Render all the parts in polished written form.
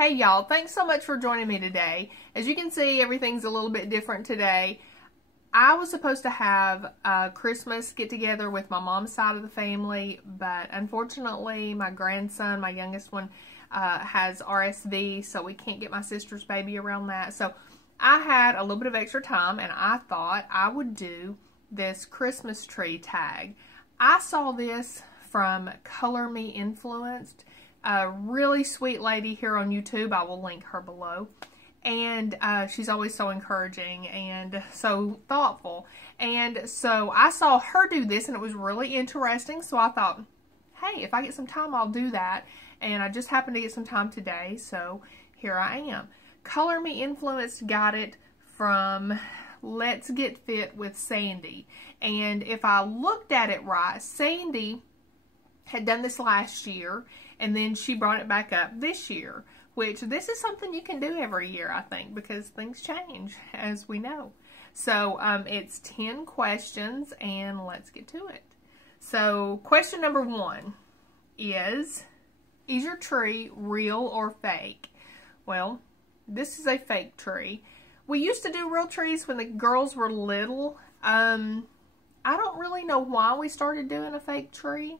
Hey y'all, thanks so much for joining me today. As you can see, everything's a little bit different today. I was supposed to have a Christmas get-together with my mom's side of the family, but unfortunately my grandson, my youngest one, has RSV, so we can't get my sister's baby around that. So I had a little bit of extra time, and I thought I would do this Christmas tree tag. I saw this from Color Me Influenced, a really sweet lady here on YouTube. I will link her below. And she's always so encouraging and so thoughtful. And so I saw her do this, and it was really interesting. So I thought, hey, if I get some time, I'll do that. And I just happened to get some time today, so here I am. Color Me Influenced got it from Let's Get Fit with Sandy. And if I looked at it right, Sandy had done this last year, and then she brought it back up this year, which this is something you can do every year, I think, because things change, as we know. So it's 10 questions, and let's get to it. So question number 1 is your tree real or fake? Well, this is a fake tree. We used to do real trees when the girls were little. I don't really know why we started doing a fake tree.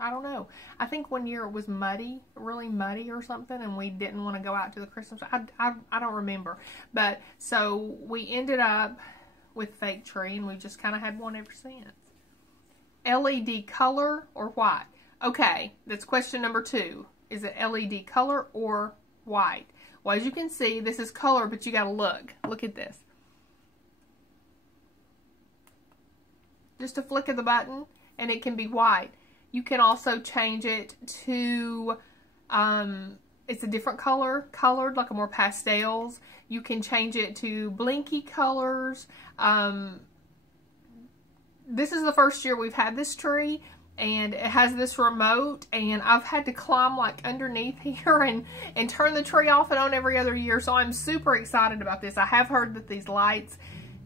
I don't know. I think one year it was muddy, really muddy or something, and we didn't want to go out to the Christmas. I don't remember. But so we ended up with fake tree, and we just kind of had one ever since. LED color or white? Okay, that's question number 2. Is it LED color or white? Well, as you can see, this is color, but you got to look. Look at this. Just a flick of the button, and it can be white. You can also change it to, it's a different color, colored, like a more pastels. You can change it to blinky colors. This is the first year we've had this tree, and it has this remote, and I've had to climb like underneath here and turn the tree off and on every other year, so I'm super excited about this. I have heard that these lights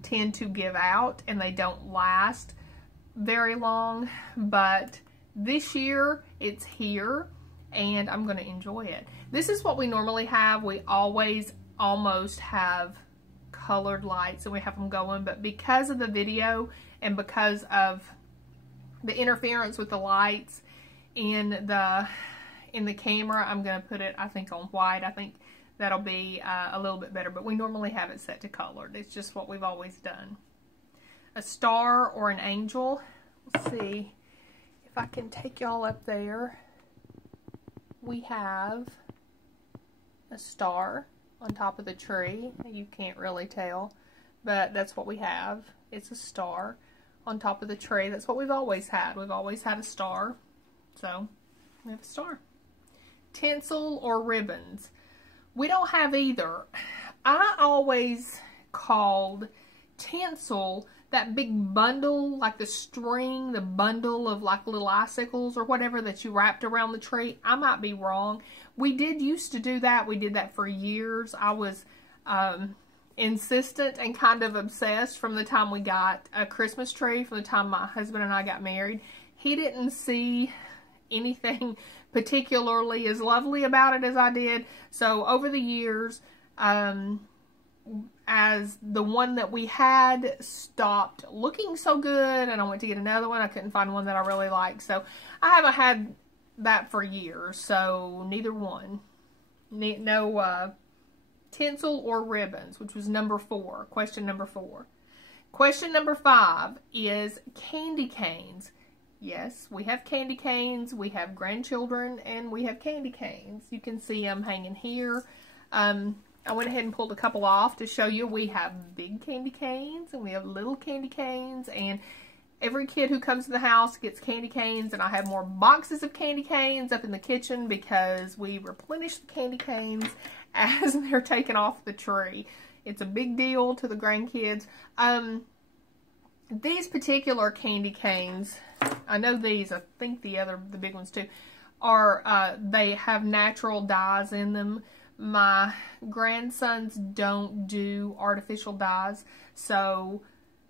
tend to give out and they don't last very long, but this year it's here and I'm going to enjoy it. This is what we normally have. We always almost have colored lights and we have them going, but because of the video and because of the interference with the lights in the camera, I'm going to put it, I think, on white. I think that'll be a little bit better, but we normally have it set to colored. It's just what we've always done. A star or an angel? Let's see if I can take y'all up there. We have a star on top of the tree. You can't really tell, but that's what we have. It's a star on top of the tree. That's what we've always had. We've always had a star. So we have a star. Tinsel or ribbons? We don't have either. I always called tinsel that big bundle, like the string, the bundle of like little icicles or whatever that you wrapped around the tree. I might be wrong. We did used to do that. We did that for years. I was insistent and kind of obsessed from the time we got a Christmas tree, from the time my husband and I got married. He didn't see anything particularly as lovely about it as I did. So over the years, as the one that we had stopped looking so good and I went to get another one, I couldn't find one that I really liked. So I haven't had that for years, so neither one. No tinsel or ribbons, which was number 4, question number 4. Question number 5 is candy canes. Yes, we have candy canes, we have grandchildren, and we have candy canes. You can see them hanging here. I went ahead and pulled a couple off to show you. We have big candy canes and we have little candy canes, and every kid who comes to the house gets candy canes, and I have more boxes of candy canes up in the kitchen because we replenish the candy canes as they're taken off the tree. It's a big deal to the grandkids. These particular candy canes, I know these, I think the big ones too, are, they have natural dyes in them. My grandsons don't do artificial dyes, so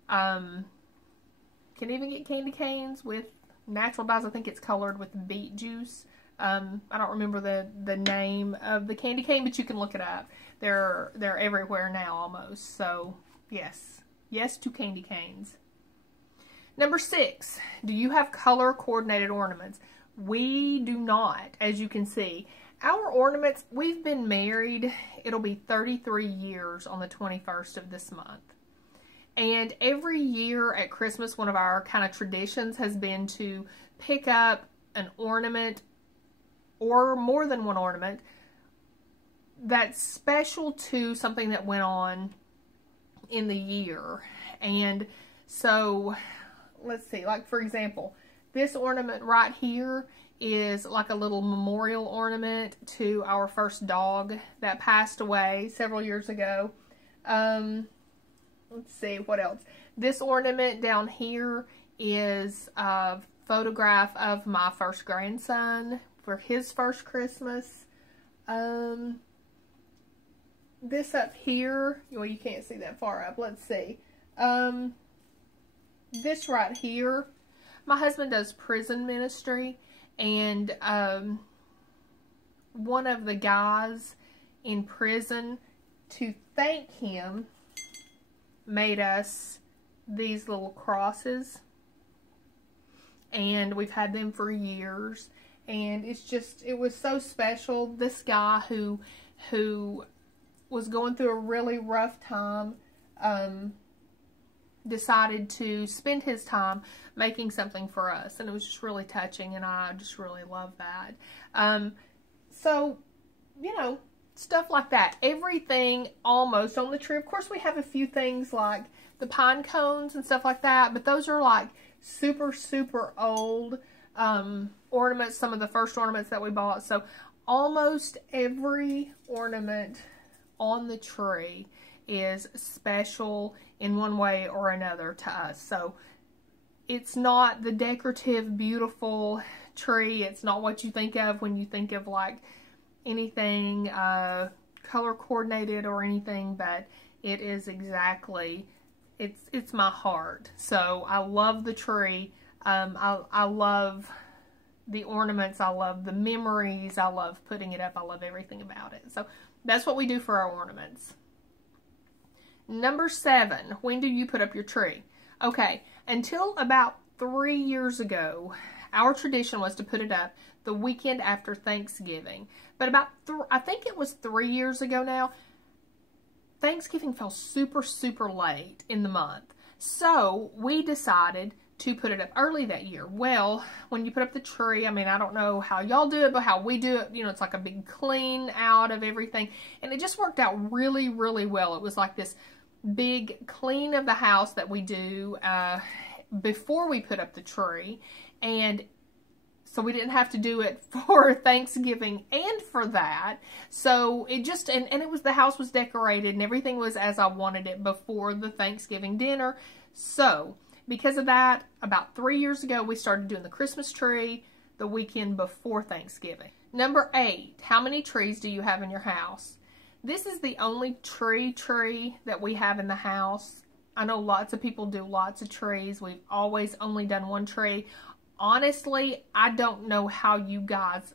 can even get candy canes with natural dyes. I think it's colored with beet juice. I don't remember the name of the candy cane, but you can look it up. They're everywhere now almost. So yes, yes to candy canes. Number 6, do you have color coordinated ornaments? We do not, as you can see. Our ornaments, we've been married, it'll be 33 years on the 21st of this month. And every year at Christmas, one of our kind of traditions has been to pick up an ornament or more than one ornament that's special to something that went on in the year. And so, let's see, like for example, this ornament right here is like a little memorial ornament to our first dog that passed away several years ago. Let's see, what else? This ornament down here is a photograph of my first grandson for his first Christmas. This up here, well, you can't see that far up. Let's see. This right here, my husband does prison ministry, and one of the guys in prison, to thank him, made us these little crosses, and we've had them for years, and it was so special. This guy who was going through a really rough time decided to spend his time making something for us, and it was just really touching, and I just really love that. So, you know, stuff like that. Everything almost on the tree. Of course, we have a few things like the pine cones and stuff like that, but those are like super, super old ornaments, some of the first ornaments that we bought. So almost every ornament on the tree is special in one way or another to us. So it's not the decorative, beautiful tree. It's not what you think of when you think of like anything color coordinated or anything, but it is exactly, it's my heart. So I love the tree. I love the ornaments. I love the memories. I love putting it up. I love everything about it. So that's what we do for our ornaments. Number 7, when do you put up your tree? Okay, until about 3 years ago, our tradition was to put it up the weekend after Thanksgiving. But about, I think it was 3 years ago now, Thanksgiving fell super, super late in the month. So we decided to put it up early that year. Well, when you put up the tree, I mean, I don't know how y'all do it, but how we do it, you know, it's like a big clean out of everything. And it just worked out really, really well. It was like this big clean of the house that we do before we put up the tree. And so we didn't have to do it for Thanksgiving and for that. So it just, and it was, the house was decorated and everything was as I wanted it before the Thanksgiving dinner. So because of that, about 3 years ago, we started doing the Christmas tree the weekend before Thanksgiving. Number 8, how many trees do you have in your house? This is the only tree that we have in the house. I know lots of people do lots of trees. We've always only done one tree. Honestly, I don't know how you guys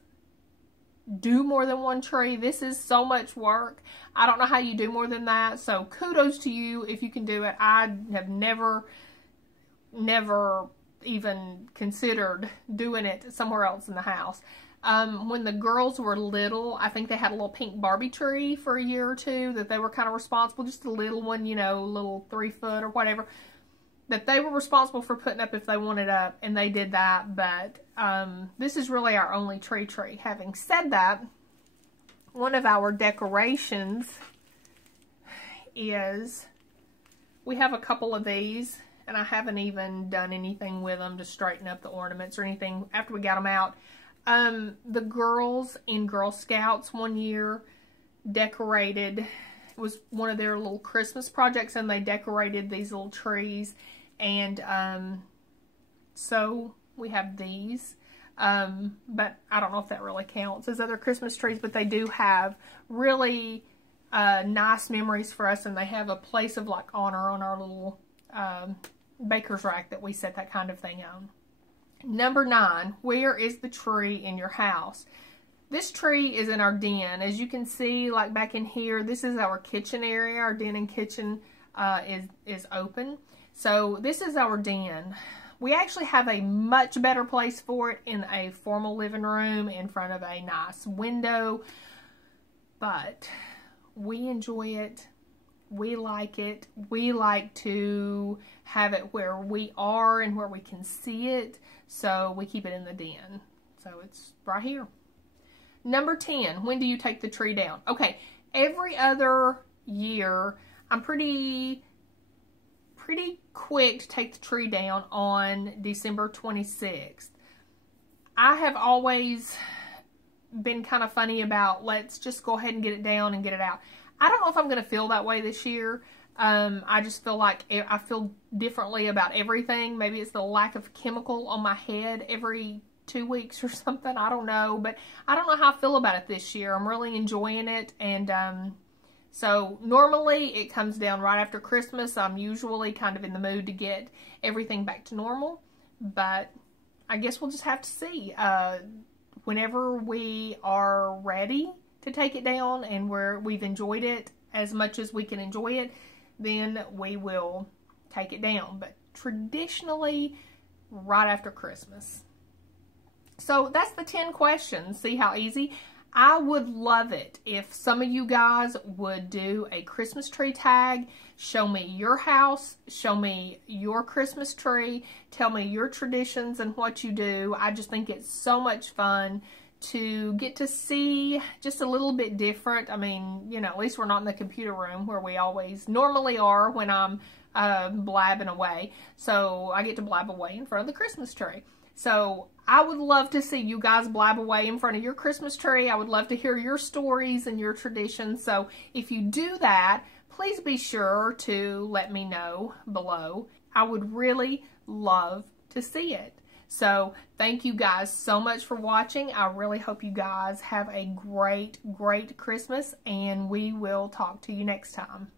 do more than one tree. This is so much work. I don't know how you do more than that. So kudos to you if you can do it. I have never even considered doing it somewhere else in the house. When the girls were little, I think they had a little pink Barbie tree for a year or two that they were kind of responsible, just a little one, you know, little 3 foot or whatever, that they were responsible for putting up if they wanted up, and they did that. But this is really our only tree. Having said that, one of our decorations is, we have a couple of these, and I haven't even done anything with them to straighten up the ornaments or anything after we got them out. The girls in Girl Scouts one year decorated, it was one of their little Christmas projects, and they decorated these little trees. And so we have these, but I don't know if that really counts as other Christmas trees, but they do have really nice memories for us, and they have a place of like honor on our little baker's rack that we set that kind of thing on. Number 9, where is the tree in your house? This tree is in our den. As you can see, like back in here, this is our kitchen area. Our den and kitchen is open. So this is our den. We actually have a much better place for it in a formal living room in front of a nice window. But we enjoy it. We like it. We like to have it where we are and where we can see it. So we keep it in the den. So it's right here. Number 10, when do you take the tree down? Okay, every other year, I'm pretty quick to take the tree down on December 26th. I have always been kind of funny about, let's just go ahead and get it down and get it out. I don't know if I'm going to feel that way this year. I just feel like I feel differently about everything. Maybe it's the lack of chemical on my head every 2 weeks or something. I don't know. But I don't know how I feel about it this year. I'm really enjoying it. And so normally it comes down right after Christmas. I'm usually kind of in the mood to get everything back to normal. But I guess we'll just have to see. Whenever we are ready to take it down and we've enjoyed it as much as we can enjoy it, then we will take it down. But traditionally, right after Christmas. So that's the 10 questions. See how easy? I would love it if some of you guys would do a Christmas tree tag. Show me your house. Show me your Christmas tree. Tell me your traditions and what you do. I just think it's so much fun to get to see just a little bit different. I mean, you know, at least we're not in the computer room where we always normally are when I'm blabbing away. So I get to blab away in front of the Christmas tree. So I would love to see you guys blab away in front of your Christmas tree. I would love to hear your stories and your traditions. So if you do that, please be sure to let me know below. I would really love to see it. So thank you guys so much for watching. I really hope you guys have a great, great Christmas, and we will talk to you next time.